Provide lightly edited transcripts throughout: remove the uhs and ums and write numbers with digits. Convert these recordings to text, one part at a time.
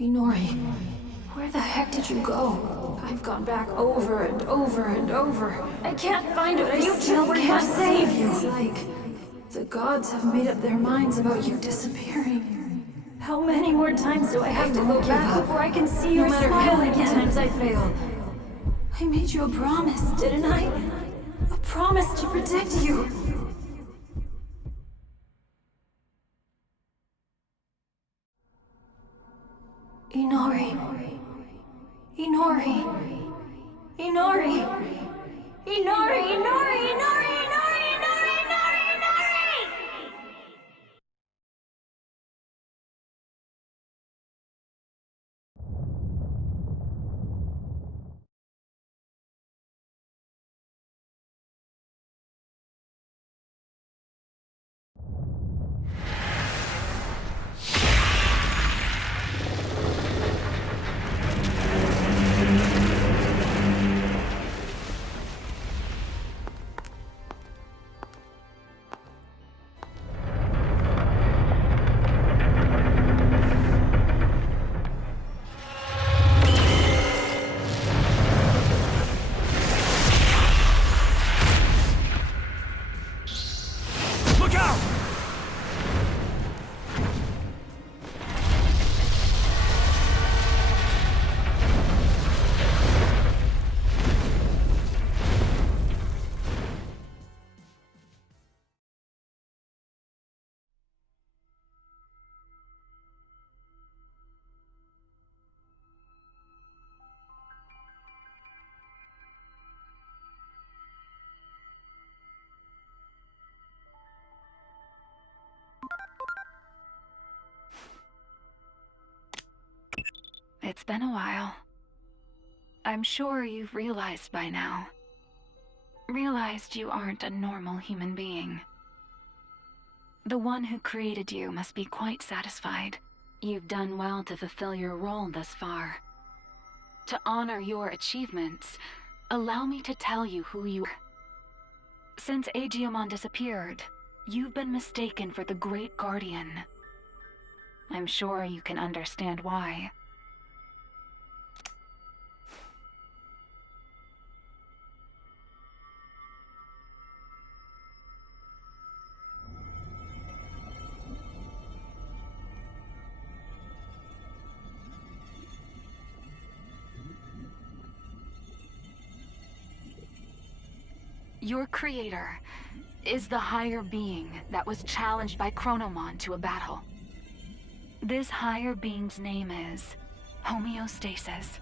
Inori, where the heck did you go? I've gone back over and over and over. I can't find a future where can't save you. It's like the gods have made up their minds about you disappearing. How many more times do I have to go back before I can see your smile again? No matter how many times I fail. I made you a promise, didn't I? A promise to protect you. Inori. Inori. Inori. Inori, Inori, Inori, Inori, Inori, Inori! It's been a while. I'm sure you've realized by now. Realized you aren't a normal human being. The one who created you must be quite satisfied. You've done well to fulfill your role thus far. To honor your achievements, allow me to tell you who you are. Since Aegimon disappeared, you've been mistaken for the Great Guardian. I'm sure you can understand why. Your creator is the higher being that was challenged by Chronomon to a battle. This higher being's name is Homeostasis.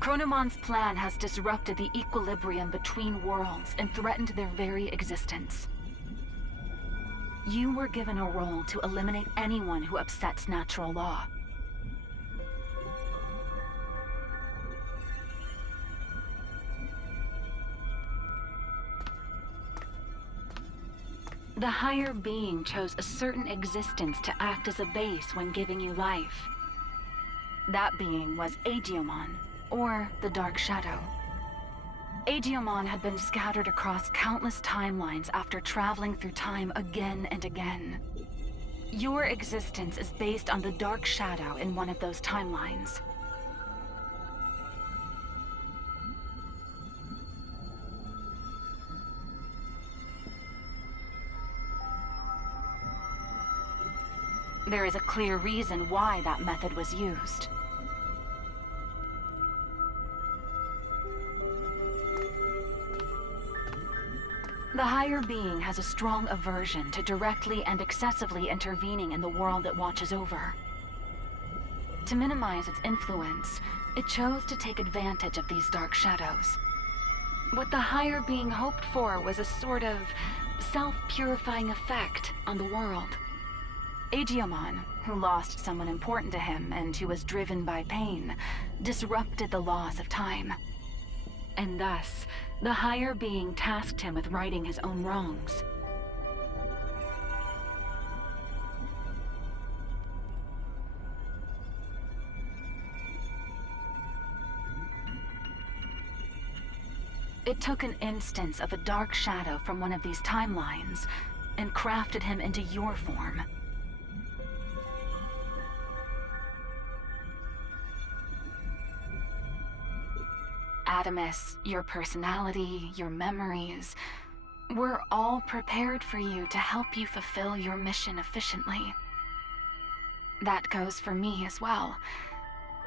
Chronomon's plan has disrupted the equilibrium between worlds and threatened their very existence. You were given a role to eliminate anyone who upsets natural law. The higher being chose a certain existence to act as a base when giving you life. That being was Aegimon, or the Dark Shadow. Aegimon had been scattered across countless timelines after traveling through time again and again. Your existence is based on the Dark Shadow in one of those timelines. There is a clear reason why that method was used. The higher being has a strong aversion to directly and excessively intervening in the world it watches over. To minimize its influence, it chose to take advantage of these dark shadows. What the higher being hoped for was a sort of self-purifying effect on the world. Aegimon, who lost someone important to him and who was driven by pain, disrupted the laws of time. And thus, the higher being tasked him with righting his own wrongs. It took an instance of a dark shadow from one of these timelines and crafted him into your form. Adamus, your personality, your memories, were all prepared for you to help you fulfill your mission efficiently. That goes for me as well.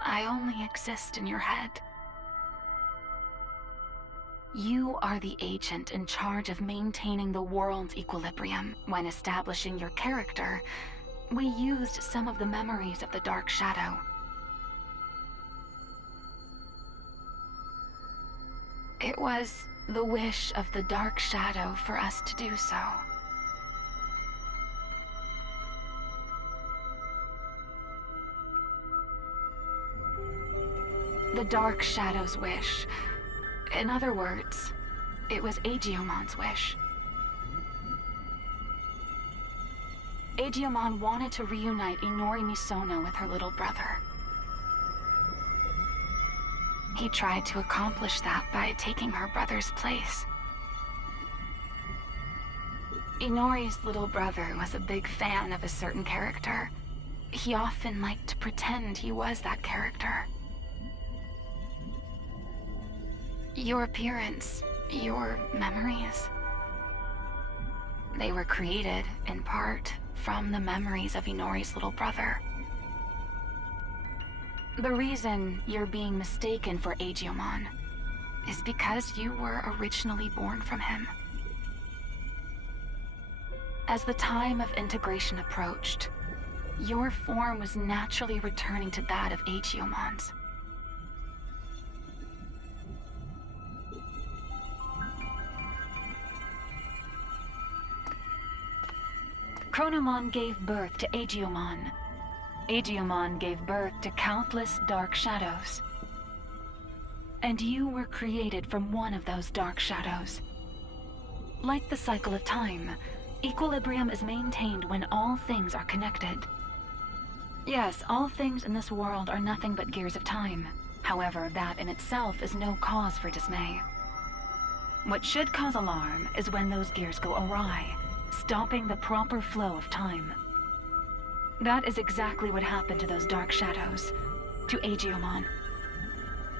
I only exist in your head. You are the agent in charge of maintaining the world's equilibrium. When establishing your character, we used some of the memories of the Dark Shadow. It was the wish of the Dark Shadow for us to do so. The Dark Shadow's wish. In other words, it was Aegyomon's wish. Aegyomon wanted to reunite Inori Misono with her little brother. He tried to accomplish that by taking her brother's place. Inori's little brother was a big fan of a certain character. He often liked to pretend he was that character. Your appearance, your memories, they were created, in part, from the memories of Inori's little brother. The reason you're being mistaken for Aegyomon is because you were originally born from him. As the time of integration approached, your form was naturally returning to that of Aegyomon's. Chronomon gave birth to Aegyomon. Aegyomon gave birth to countless dark shadows. And you were created from one of those dark shadows. Like the cycle of time, equilibrium is maintained when all things are connected. Yes, all things in this world are nothing but gears of time. However, that in itself is no cause for dismay. What should cause alarm is when those gears go awry, stopping the proper flow of time. That is exactly what happened to those dark shadows, to Aegyomon.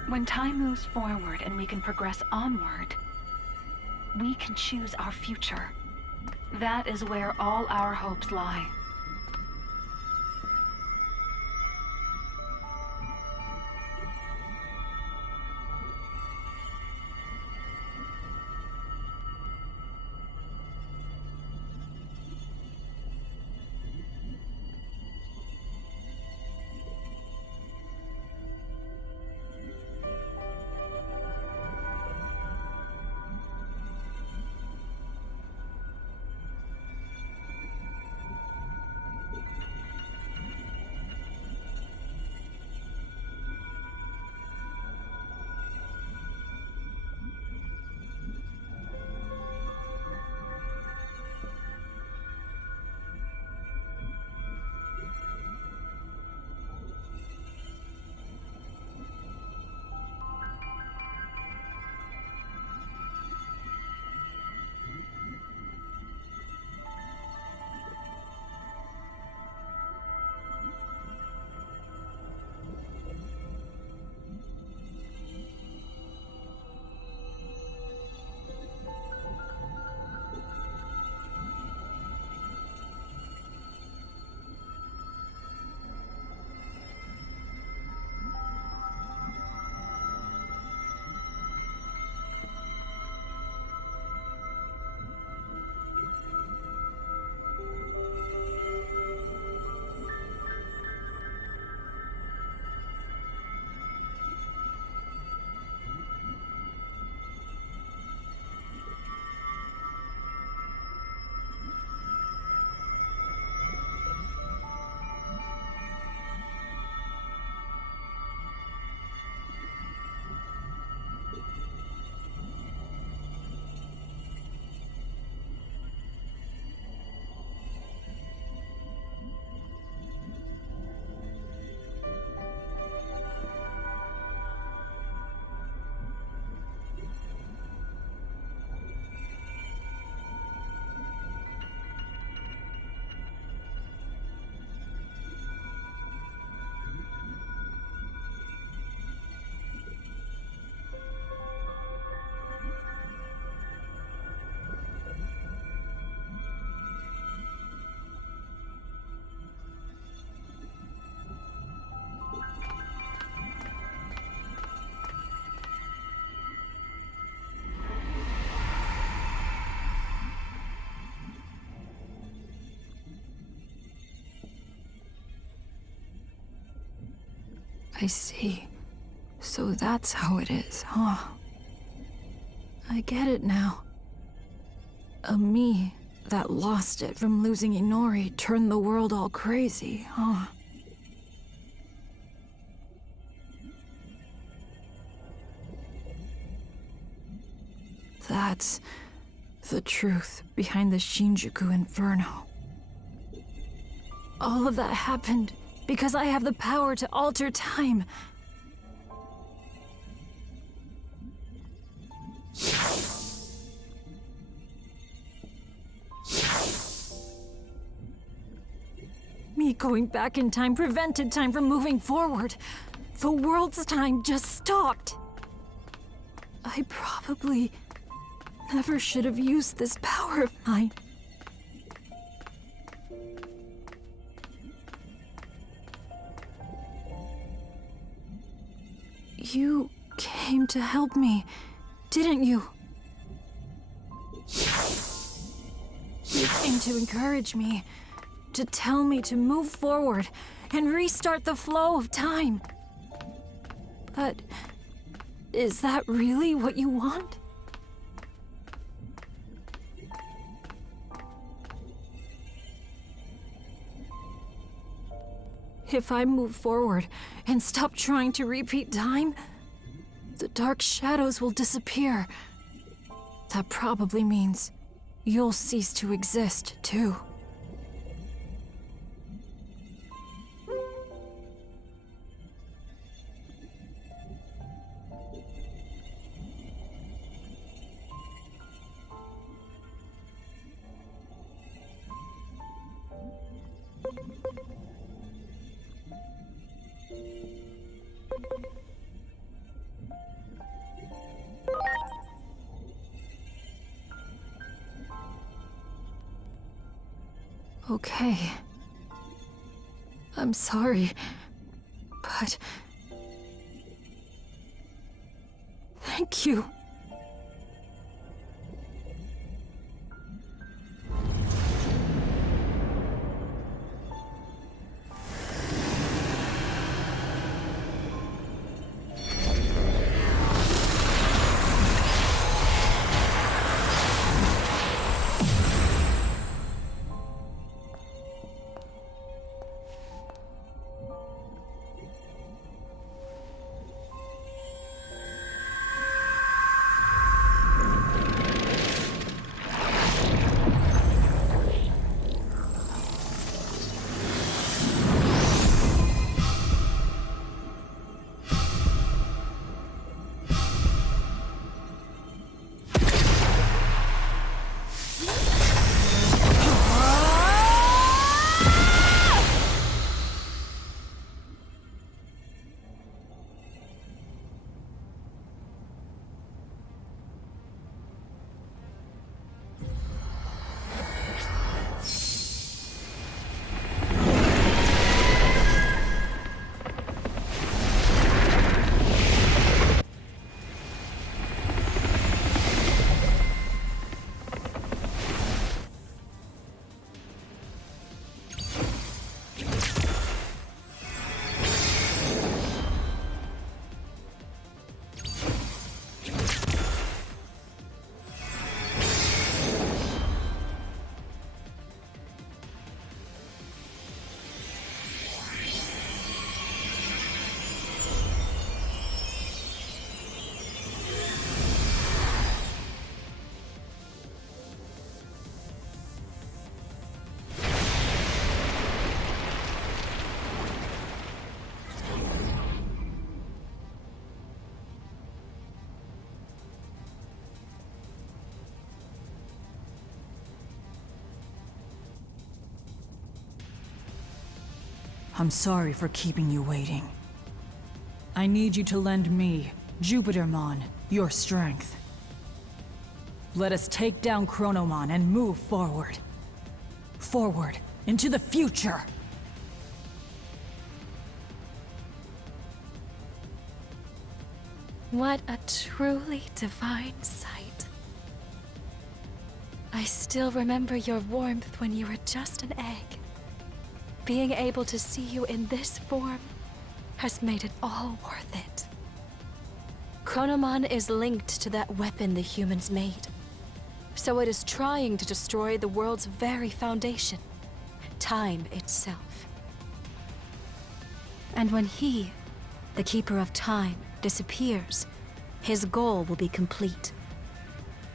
When time moves forward and we can progress onward, we can choose our future. That is where all our hopes lie. I see. So that's how it is, huh? I get it now. A me that lost it from losing Inori turned the world all crazy, huh? That's the truth behind the Shinjuku Inferno. All of that happened because I have the power to alter time. Me going back in time prevented time from moving forward. The world's time just stopped. I probably never should have used this power of mine. You came to help me, didn't you? You came to encourage me, to tell me to move forward and restart the flow of time. But is that really what you want? If I move forward and stop trying to repeat time, the dark shadows will disappear. That probably means you'll cease to exist, too. Okay. I'm sorry, but... thank you. I'm sorry for keeping you waiting. I need you to lend me, Jupitermon, your strength. Let us take down Chronomon and move forward. Forward, into the future! What a truly divine sight. I still remember your warmth when you were just an egg. Being able to see you in this form has made it all worth it. Chronomon is linked to that weapon the humans made. So it is trying to destroy the world's very foundation, time itself. And when he, the Keeper of Time, disappears, his goal will be complete.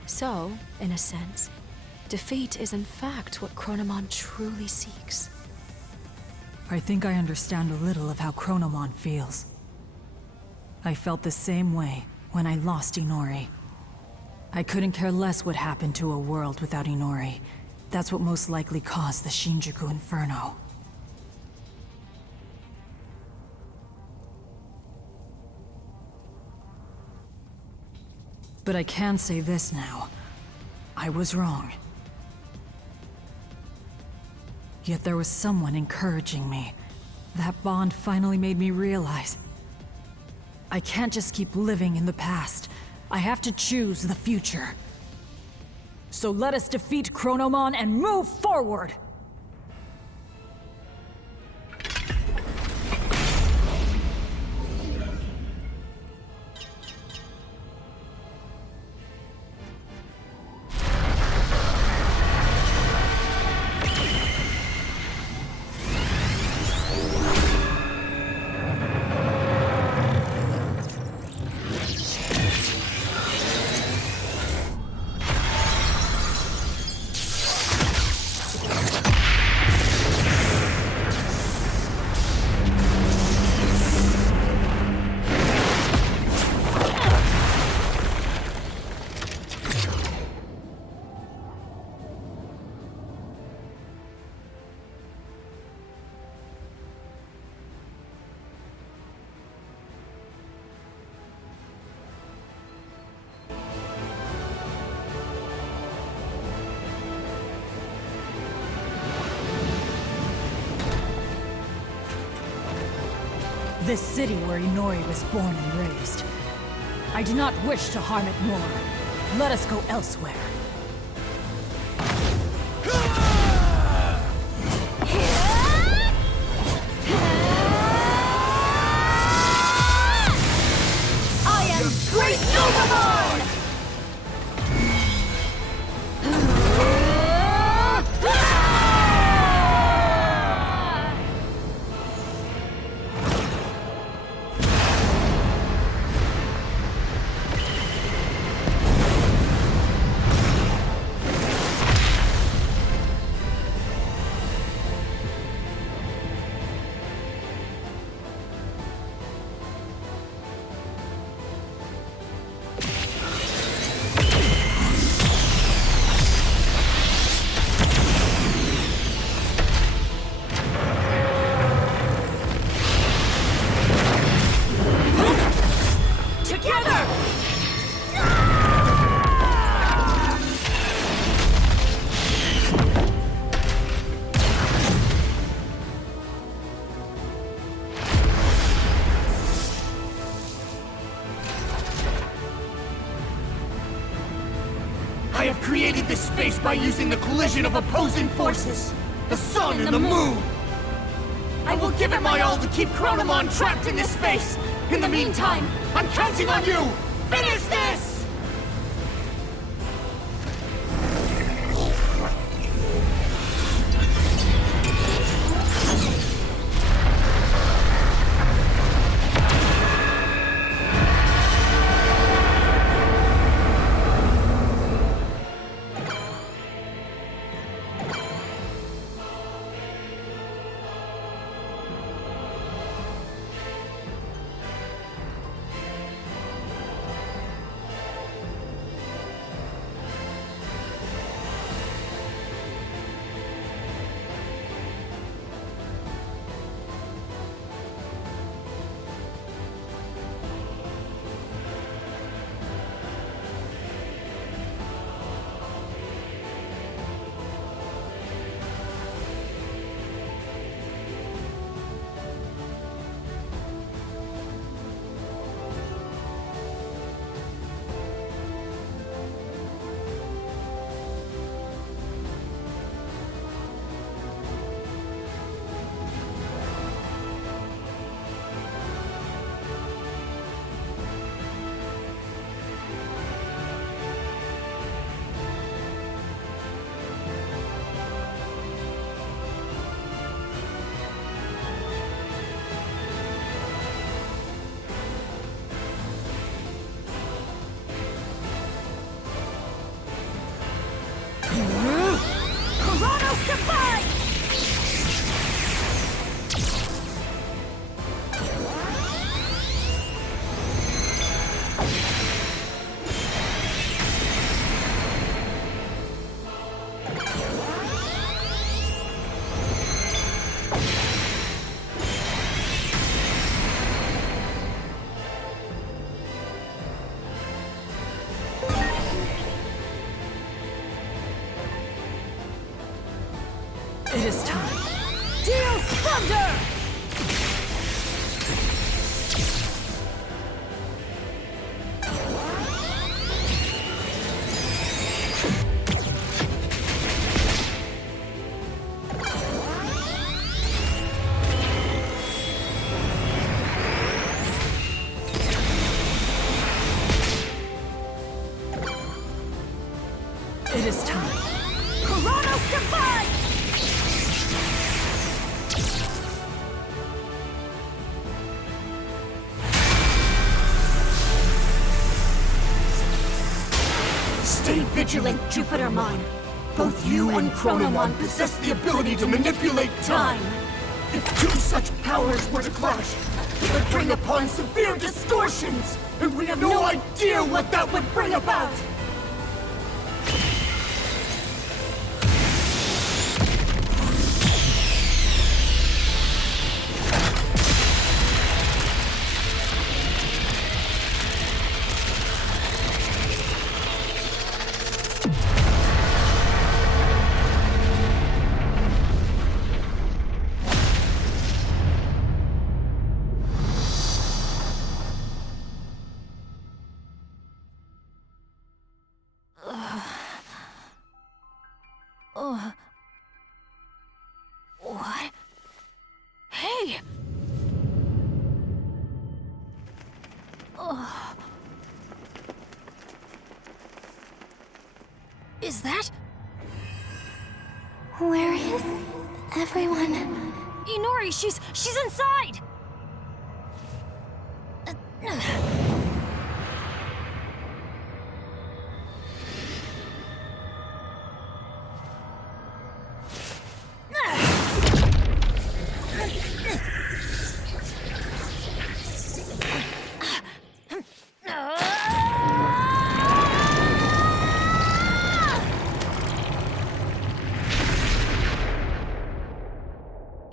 So, in a sense, defeat is in fact what Chronomon truly seeks. I think I understand a little of how Chronomon feels. I felt the same way when I lost Inori. I couldn't care less what happened to a world without Inori. That's what most likely caused the Shinjuku Inferno. But I can say this now. I was wrong. Yet there was someone encouraging me. That bond finally made me realize I can't just keep living in the past. I have to choose the future. So let us defeat Chronomon and move forward! This city where Inori was born and raised. I do not wish to harm it more. Let us go elsewhere. I am Great Novamon! I have created this space by using the collision of opposing forces. The sun and the moon. I will give it my all to keep Chronomon trapped in this space. In the meantime, I'm counting on you! Finish this! It is time. Deus Thunder! It is time. Kronos Divine! Stay vigilant, Jupitermon. Both you and Chronomon possess the ability to manipulate time. If two such powers were to clash, it would bring upon severe distortions, and we have no idea what that would bring about. What? Hey! Is that? Where is everyone? Inori, she's inside!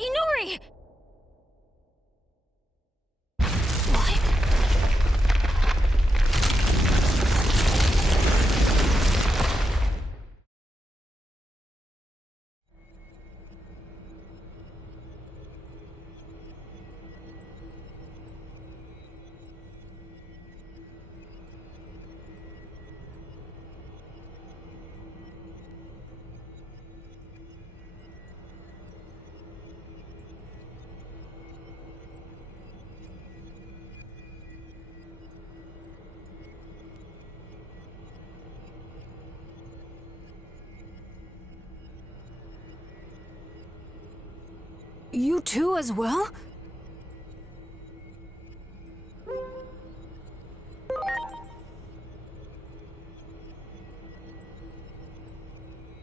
Inori! What? You too as well?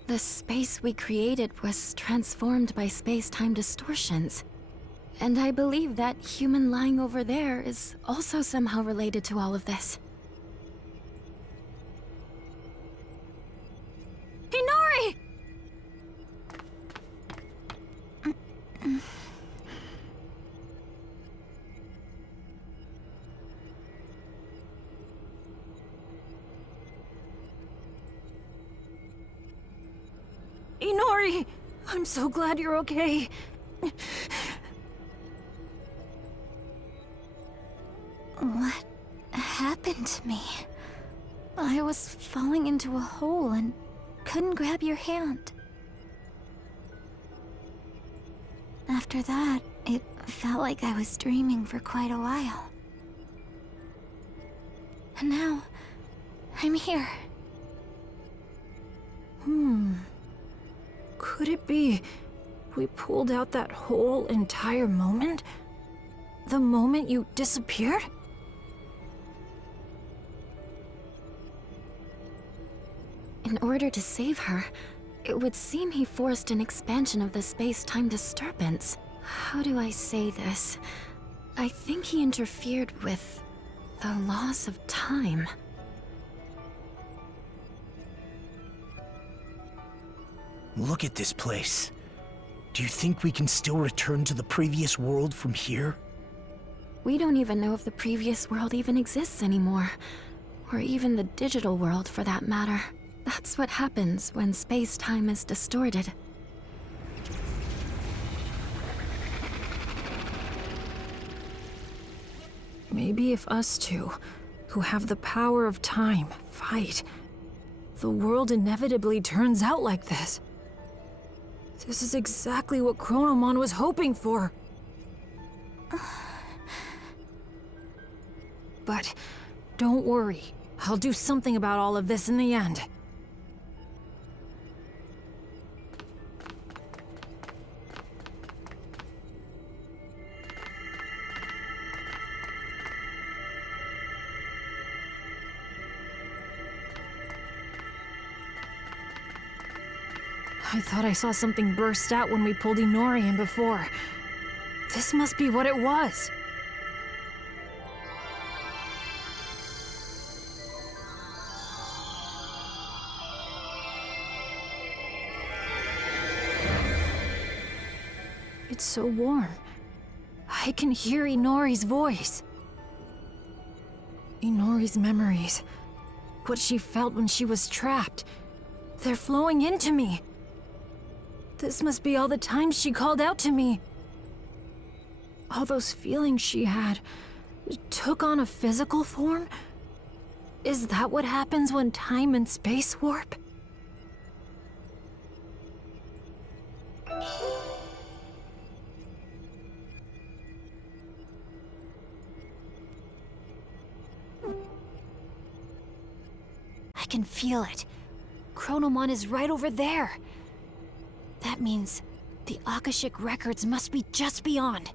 The space we created was transformed by space-time distortions. And I believe that human lying over there is also somehow related to all of this. Inori! Inori! I'm so glad you're okay. What happened to me? I was falling into a hole and couldn't grab your hand. After that, it felt like I was dreaming for quite a while. And now, I'm here. Could it be we pulled out that whole entire moment? The moment you disappeared? In order to save her, it would seem he forced an expansion of the space-time disturbance. How do I say this? I think he interfered with the laws of time. Look at this place. Do you think we can still return to the previous world from here? We don't even know if the previous world even exists anymore. Or even the digital world, for that matter. That's what happens when space-time is distorted. Maybe if us two, who have the power of time, fight, the world inevitably turns out like this. This is exactly what Chronomon was hoping for. But don't worry. I'll do something about all of this in the end. I thought I saw something burst out when we pulled Inori in before. This must be what it was. It's so warm. I can hear Inori's voice. Inori's memories. What she felt when she was trapped. They're flowing into me. This must be all the times she called out to me. All those feelings she had took on a physical form? Is that what happens when time and space warp? I can feel it. Chronomon is right over there. That means the Akashic records must be just beyond.